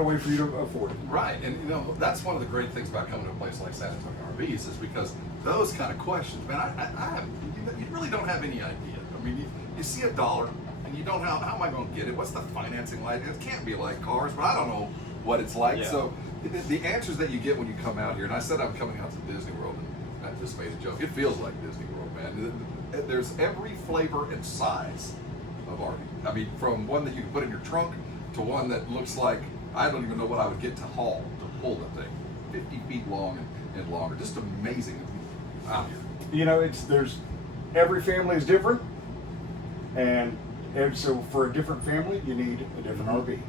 a way for you to afford it. Right, and you know, that's one of the great things about coming to a place like San Antonio RVs is because those kind of questions, man, I have, you really don't have any idea. I mean, you see $1 and you don't know, how am I going to get it? What's the financing like? It can't be like cars, but I don't know what it's like. Yeah. So the answers that you get when you come out here, and I said I'm coming out to Disney World, and I just made a joke. It feels like Disney World, man. There's every flavor and size of RV. I mean, from one that you can put in your trunk to one that looks like, I don't even know what I would get to pull the thing. 50 feet long and longer. Just amazing out here. You know, there's every family is different, and so for a different family, you need a different RV.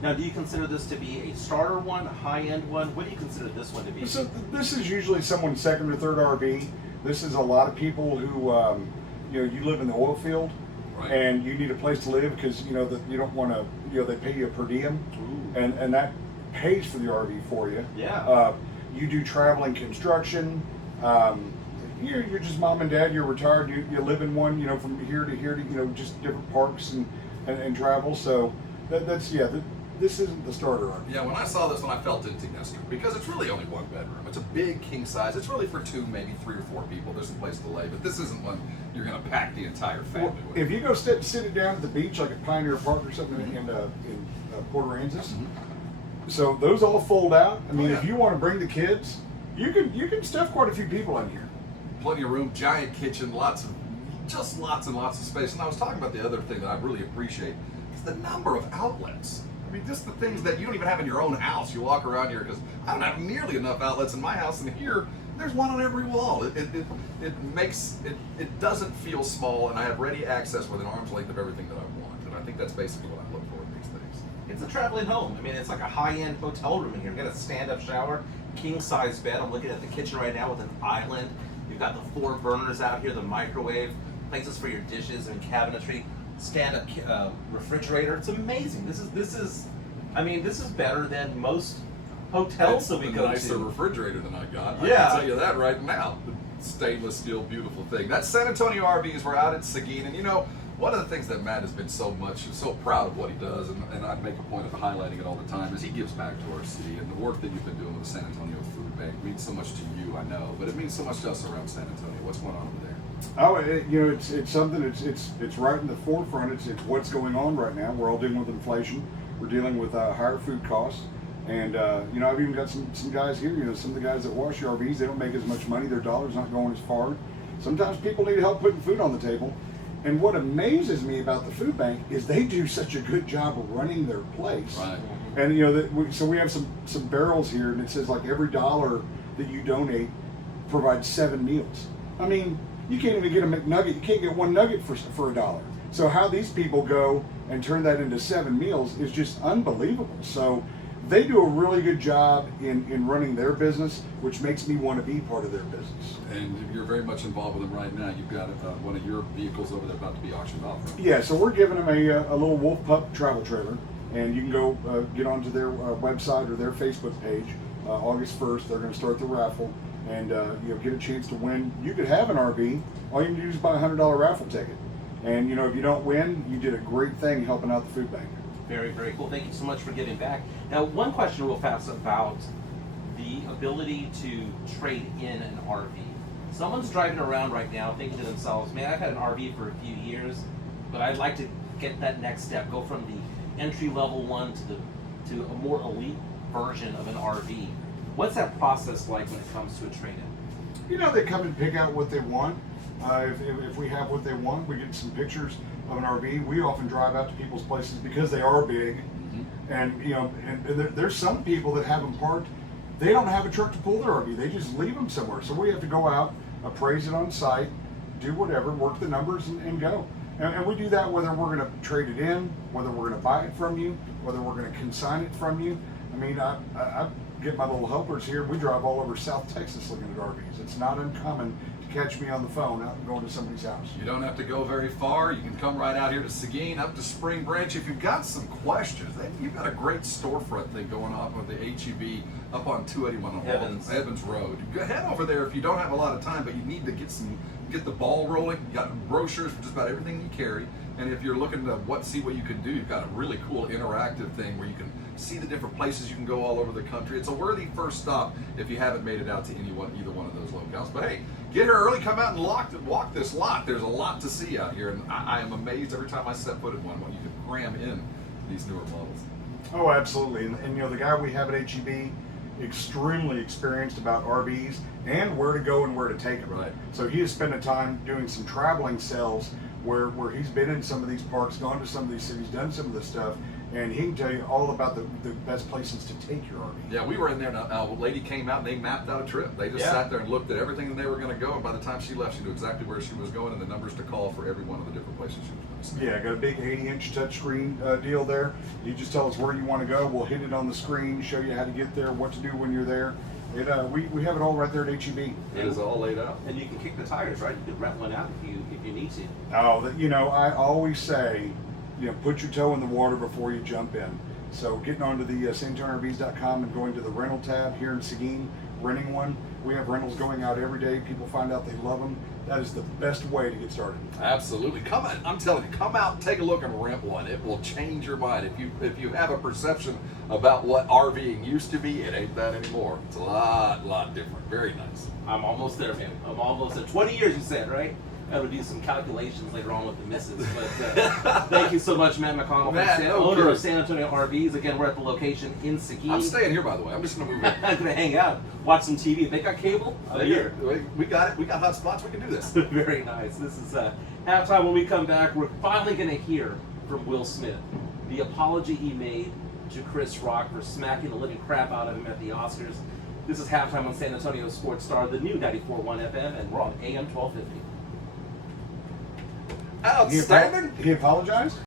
Now, do you consider this to be a starter one, a high-end one? What do you consider this one to be? So this is usually someone's second or third RV. This is a lot of people who, you know, you live in the oil field, Right. and you need a place to live because you know that you don't want to, you know, they pay you a per diem, and that pays for the RV for you. Yeah. You do traveling construction. You're just mom and dad. You're retired. You live in one. You know, from here to here to, you know, just different parks and travel. So that's this isn't the starter RV. Yeah, when I saw this one, I felt empty nester because it's really only one bedroom. It's a big king size. It's really for 2, maybe 3 or 4 people. There's some place to lay, but this isn't one you're going to pack the entire family with. If you go sit it down at the beach, like at Pioneer Park or something in Port Aransas, so those all fold out. I mean, yeah. if you want to bring the kids, you can stuff quite a few people in here. Plenty of room, giant kitchen, lots and lots of space. And I was talking about the other thing that I really appreciate is the number of outlets. I mean, just the things that you don't even have in your own house. You walk around here because I don't have nearly enough outlets in my house, and here there's one on every wall. It doesn't feel small, and I have ready access with an arm's length of everything that I want. And I think that's basically what I look for in these things. It's a traveling home. I mean, it's like a high-end hotel room in here. You've got a stand-up shower, king-size bed. I'm looking at the kitchen right now with an island. You've got the 4 burners out here, the microwave, places for your dishes and cabinetry, stand-up refrigerator. It's amazing. This is better than most hotels that we go nicer to. refrigerator than I got. Yeah. I can tell you that right now. Stainless steel, beautiful thing. That's San Antonio RVs. We're out at Seguin, and you know, one of the things that Matt has been so proud of what he does, and I make a point of highlighting it all the time, is he gives back to our city, and the work that you've been doing with the San Antonio Food Bank means so much to you, I know, but it means so much to us around San Antonio. What's going on over there? Oh, you know, it's something. It's right in the forefront. It's what's going on right now. We're all dealing with inflation. We're dealing with higher food costs, and you know, I've even got some guys here. You know, some of the guys that wash RVs, they don't make as much money. Their dollar's not going as far. Sometimes people need help putting food on the table. And what amazes me about the food bank is they do such a good job of running their place. Right. And you know, so we have some barrels here, and it says like every dollar that you donate provides 7 meals. I mean, you can't even get a McNugget. You can't get one nugget for $1. So how these people go and turn that into 7 meals is just unbelievable. So they do a really good job in running their business, which makes me want to be part of their business. And you're very much involved with them right now. You've got one of your vehicles over there about to be auctioned off, right? Yeah, so we're giving them a little Wolf Pup travel trailer, and you can go get onto their website or their Facebook page. August 1st, they're going to start the raffle, and you know, get a chance to win. You could have an RV. All you can do is buy a $100 raffle ticket, and you know, if you don't win, you did a great thing helping out the food bank. Very, very cool. Thank you so much for giving back. Now, one question real fast about the ability to trade in an RV. Someone's driving around right now thinking to themselves, man, I've had an RV for a few years, but I'd like to get that next step, go from the entry-level one to a more elite version of an RV. What's that process like when it comes to a trade-in? You know, they come and pick out what they want. If we have what they want, we get some pictures of an RV. We often drive out to people's places because they are big, and you know, and there's some people that have them parked. They don't have a truck to pull their RV. They just leave them somewhere. So we have to go out, appraise it on site, do whatever, work the numbers, and go. And we do that whether we're going to trade it in, whether we're going to buy it from you, whether we're going to consign it from you. I mean, I get my little helpers here. We drive all over South Texas looking at RVs. It's not uncommon to catch me on the phone out and going to somebody's house. You don't have to go very far. You can come right out here to Seguin, up to Spring Branch. If you've got some questions, you've got a great storefront thing going on with the HEB up on 281 on Evans Road. Head over there if you don't have a lot of time, but you need to get the ball rolling. You got brochures for just about everything you carry. And if you're looking to see what you can do, you've got a really cool interactive thing where you can see the different places you can go all over the country. It's a worthy first stop if you haven't made it out to either one of those locales. But hey, get here early, come out and walk this lot. There's a lot to see out here, and I am amazed every time I set foot in one what you can cram in these newer models. Oh, absolutely. And you know, the guy we have at HEB, extremely experienced about RVs and where to go and where to take them. Right. So he has spent a time doing some traveling sales where he's been in some of these parks, gone to some of these cities, done some of this stuff, and he can tell you all about the best places to take your RV. Yeah, we were in there. A lady came out and they mapped out a trip. They just sat there and looked at everything that they were going to go, and by the time she left, she knew exactly where she was going and the numbers to call for every one of the different places she was going to stay. Yeah, got a big 80-inch touchscreen deal there. You just tell us where you want to go. We'll hit it on the screen, show you how to get there, what to do when you're there. We have it all right there at HEB. It is all laid out. And you can kick the tires, right? You can rent one out if you need to. Oh, you know, I always say, you know, put your toe in the water before you jump in. So getting onto the SanAntonioRVs.com and going to the rental tab here in Seguin, renting one. We have rentals going out every day. People find out they love them. That is the best way to get started. Absolutely. Come on, I'm telling you, come out and take a look and rent one. It will change your mind. If you have a perception about what RVing used to be, it ain't that anymore. It's a lot different. Very nice. I'm almost there, man. I'm almost there. 20 years, you said, right? I gotta do some calculations later on with the missus. But thank you so much, Matt McConnell, owner of San Antonio RVs. Again, we're at the location in Seguin. I'm staying here, by the way. I'm just going to move in. I'm gonna hang out, watch some TV. If they got cable, I'm here. We got it. We got hot spots. We can do this. Very nice. This is halftime. When we come back, we're finally going to hear from Will Smith. The apology he made to Chris Rock for smacking the living crap out of him at the Oscars. This is halftime on San Antonio Sports Star, the new 94.1 FM, and we're on AM 1250. Outstanding. He apologized?